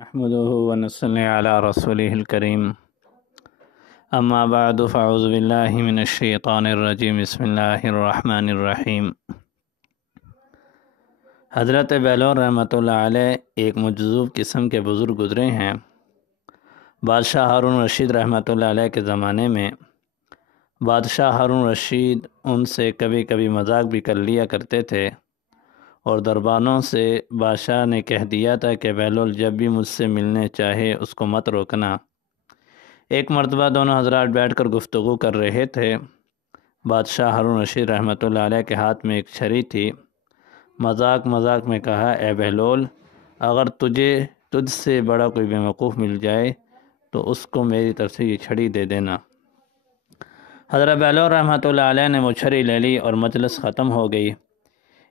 نحمده ونصلي على رسوله الكريم اما بعد فاعوذ باللہ من الشیطان الرجیم بسم اللہ الرحمن الرحیم۔ حضرت بہلول رحمۃ اللہ علیہ ایک مجذوب قسم کے بزرگ گزرے ہیں۔ بادشاہ ہارون رشید رحمۃ اللہ علیہ کے زمانے میں بادشاہ ہارون رشید ان سے کبھی کبھی مذاق بھی کر لیا کرتے تھے، اور دربانوں سے بادشاہ نے کہہ دیا تھا کہ بہلول جب بھی مجھ سے ملنے چاہے اس کو مت روکنا۔ ایک مرتبہ دونوں حضرات بیٹھ کر گفتگو کر رہے تھے۔ بادشاہ ہارون رشید رحمۃ اللہ علیہ کے ہاتھ میں ایک چھری تھی۔ مذاق میں کہا، اے بہلول، اگر تجھ سے بڑا کوئی بیوقوف مل جائے تو اس کو میری طرف سے یہ چھڑی دے دینا۔ حضرت بہلول رحمۃ اللہ علیہ نے وہ چھڑی لے لی اور مجلس ختم ہو گئی۔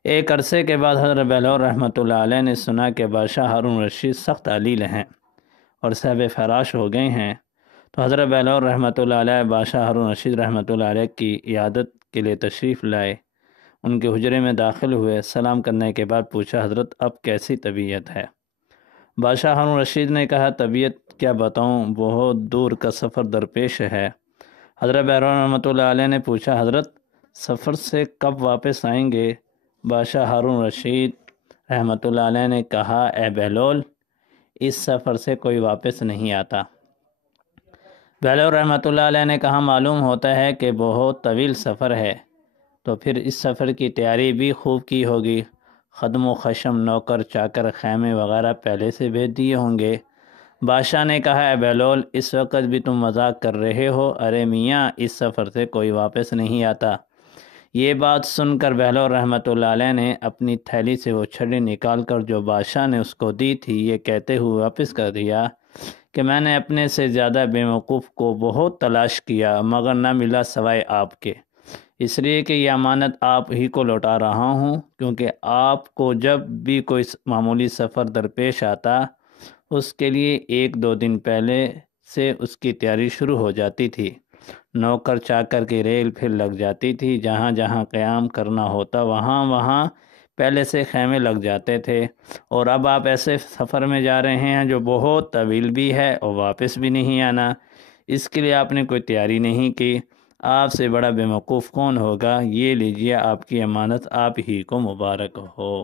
ایک عرصے کے بعد حضرت بہلول رحمۃ اللہ علیہ نے سنا کہ بادشاہ ہارون رشید سخت علیل ہیں اور صاحب فراش ہو گئے ہیں، تو حضرت بہلول رحمۃ اللہ علیہ بادشاہ ہارون رشید رحمۃ اللہ علیہ کی عیادت کے لیے تشریف لائے۔ ان کے حجرے میں داخل ہوئے، سلام کرنے کے بعد پوچھا، حضرت اب کیسی طبیعت ہے؟ بادشاہ ہارون رشید نے کہا، طبیعت کیا بتاؤں، بہت دور کا سفر درپیش ہے۔ حضرت بہلول رحمۃ اللہ علیہ نے پوچھا، حضرت سفر سے کب واپس آئیں گے؟ بادشاہ ہارون رشید رحمۃ اللہ علیہ نے کہا، اے بہلول، اس سفر سے کوئی واپس نہیں آتا۔ بہلول رحمۃ اللہ علیہ نے کہا، معلوم ہوتا ہے کہ بہت طویل سفر ہے، تو پھر اس سفر کی تیاری بھی خوب کی ہوگی، خدم و خشم، نوکر چاکر، خیمے وغیرہ پہلے سے بھیج دیے ہوں گے۔ بادشاہ نے کہا، اے بہلول، اس وقت بھی تم مذاق کر رہے ہو؟ ارے میاں، اس سفر سے کوئی واپس نہیں آتا۔ یہ بات سن کر بہلول رحمۃ اللہ علیہ نے اپنی تھیلی سے وہ چھڑی نکال کر جو بادشاہ نے اس کو دی تھی یہ کہتے ہوئے واپس کر دیا کہ میں نے اپنے سے زیادہ بیوقوف کو بہت تلاش کیا مگر نہ ملا سوائے آپ کے، اس لیے کہ یہ امانت آپ ہی کو لوٹا رہا ہوں، کیونکہ آپ کو جب بھی کوئی معمولی سفر درپیش آتا اس کے لیے 1-2 دن پہلے سے اس کی تیاری شروع ہو جاتی تھی، نوکر چاکر کی ریل پھر لگ جاتی تھی، جہاں جہاں قیام کرنا ہوتا وہاں پہلے سے خیمے لگ جاتے تھے، اور اب آپ ایسے سفر میں جا رہے ہیں جو بہت طویل بھی ہے اور واپس بھی نہیں آنا، اس کے لیے آپ نے کوئی تیاری نہیں کی۔ آپ سے بڑا بیوقوف کون ہوگا؟ یہ لیجیے آپ کی امانت، آپ ہی کو مبارک ہو۔